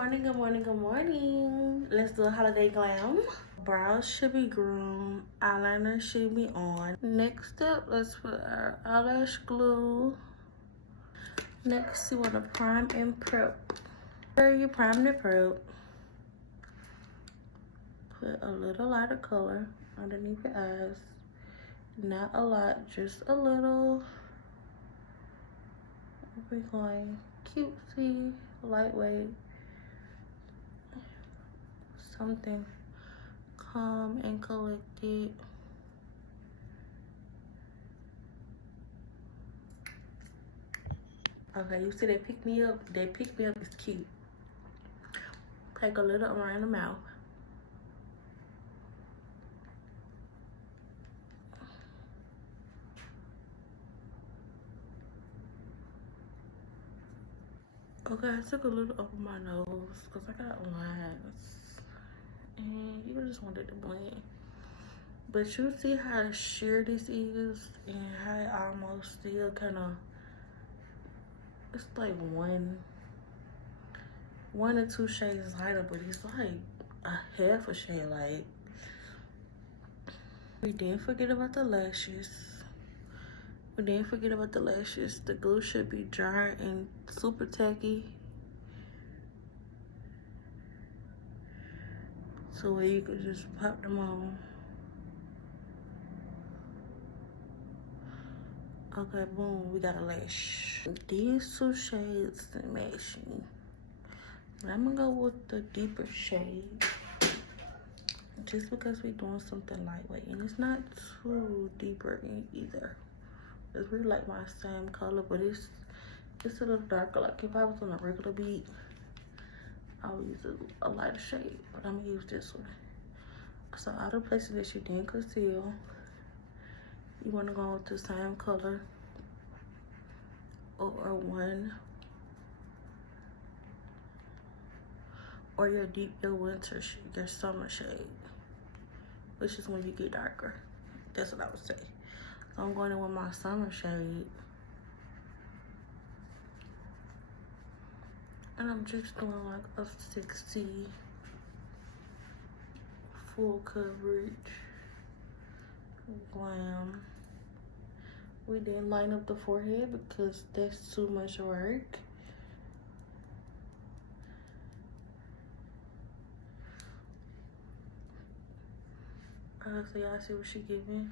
morning, good morning, good morning. Let's do a holiday glam. Brows should be groomed, eyeliner should be on. Next up, let's put our eyelash glue. Next, you want to prime and prep. After you prime and prep, put a little lighter color underneath your eyes. Not a lot, just a little. We're going cutesy, lightweight. Something calm and collected. Okay, you see they pick me up? They pick me up is cute. Take a little around the mouth. Okay, I took a little over my nose because I got lines. And you just wanted to blend. But you see how sheer this is and how it almost still kind of, it's like one or two shades lighter, but it's like a half a shade light. We didn't forget about the lashes. The glue should be dry and super tacky. So where you could just pop them on. Okay, boom, we got a lash. These two shades match me. But I'm gonna go with the deeper shade. Just because we're doing something lightweight. And it's not too deeper either. It's really like my same color, but it's a little darker. Like if I was on a regular beat, I would use a lighter shade, but I'm gonna use this one. So out of places that you didn't conceal, you wanna go with the same color or one, or your winter shade, your summer shade, which is when you get darker. That's what I would say. So I'm going in with my summer shade. And I'm just doing like a 60 full coverage glam. We didn't line up the forehead because that's too much work. So y'all see what she giving?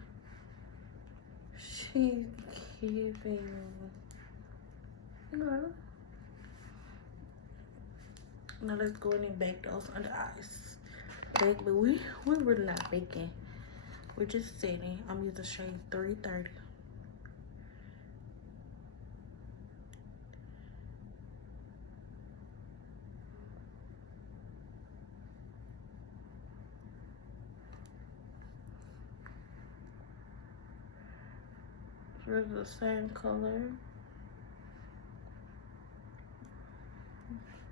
She's giving, girl. Now let's go in and bake those under eyes. Bake, but we're really not baking. We're just setting. I'm using shade 330. It's the same color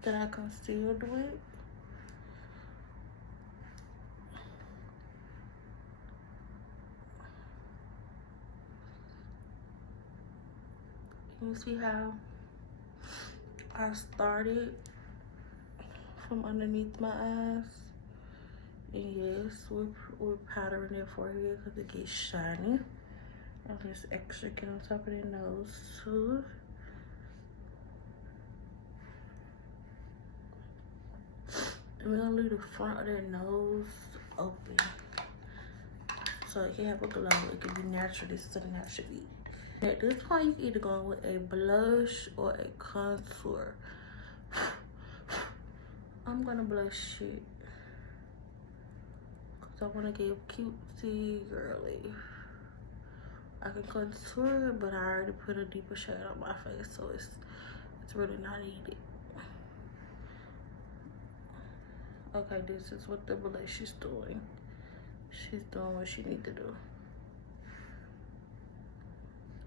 that I concealed with. You see how I started from underneath my eyes? And yes, we're powdering their forehead because it gets shiny. And this extra get on top of their nose too. And we're gonna leave the front of their nose open so it can have a glow. It can be natural. This is something that should be. At this point, you can either go with a blush or a contour. I'm gonna blush it because I want to give cutesy girly. I can contour it, but I already put a deeper shade on my face, so it's really not needed. Okay, this is what the blush is doing. She's doing what she needs to do.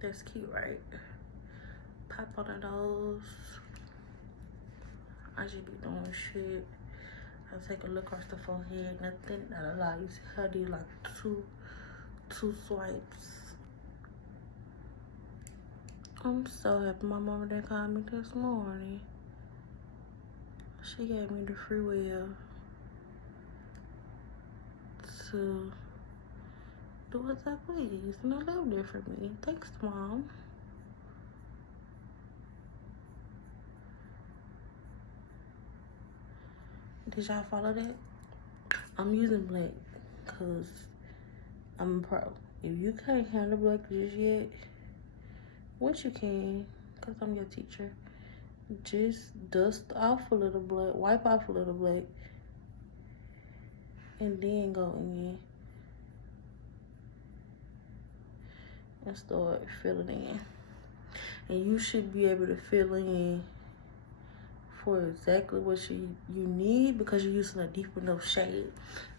That's cute, right? Pop on her nose. I should be doing shit. I'll take a look across the forehead. Nothing, not a lot. You see how I did like two swipes. I'm so happy my mama didn't call me this morning. She gave me the free will to do as I please, and I lived it for me. Thanks, Mom. Did y'all follow that? I'm using black because I'm a pro. If you can't handle black just yet, which you can, because I'm your teacher, just dust off a little black, wipe off a little black, and then go in and start filling in. And you should be able to fill in for exactly what you need, because you're using a deep enough shade.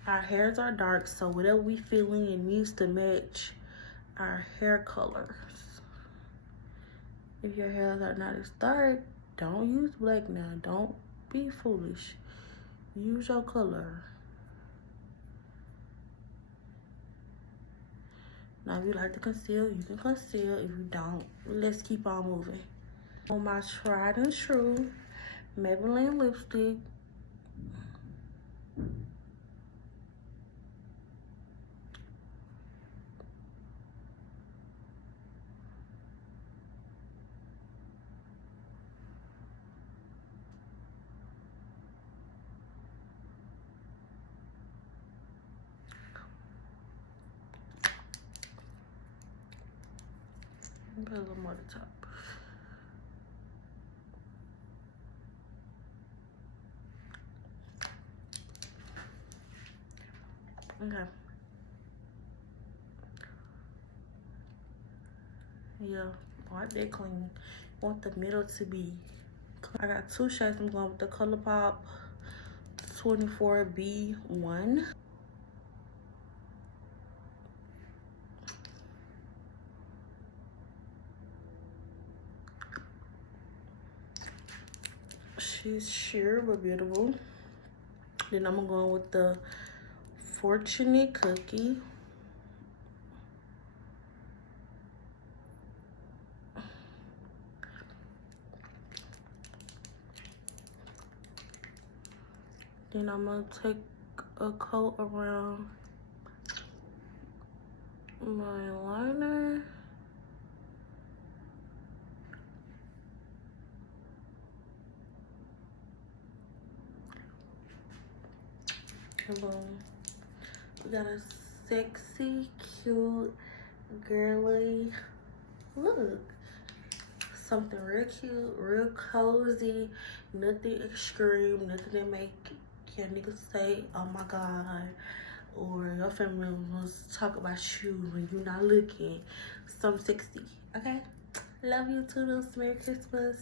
Our hairs are dark, so whatever we fill in needs to match our hair colors. If your hairs are not as dark, don't use black now. Don't be foolish. Use your color. Now, if you like to conceal, you can conceal. If you don't, let's keep on moving. On my tried and true Maybelline lipstick. Put a little more at the top. Okay. Yeah, wipe that clean. Want the middle to be clean. I got two shades. I'm going with the ColourPop 24B1. She's sheer but beautiful. Then I'm going with the Fortunate Cookie. Then I'm gonna take a coat around my liner. Boom. We got a sexy, cute, girly look. Something real cute, real cozy, nothing extreme, nothing that make your niggas say, oh my God, or your family members talk about you when you're not looking. Something sexy, okay? Love you, toodles. Merry Christmas.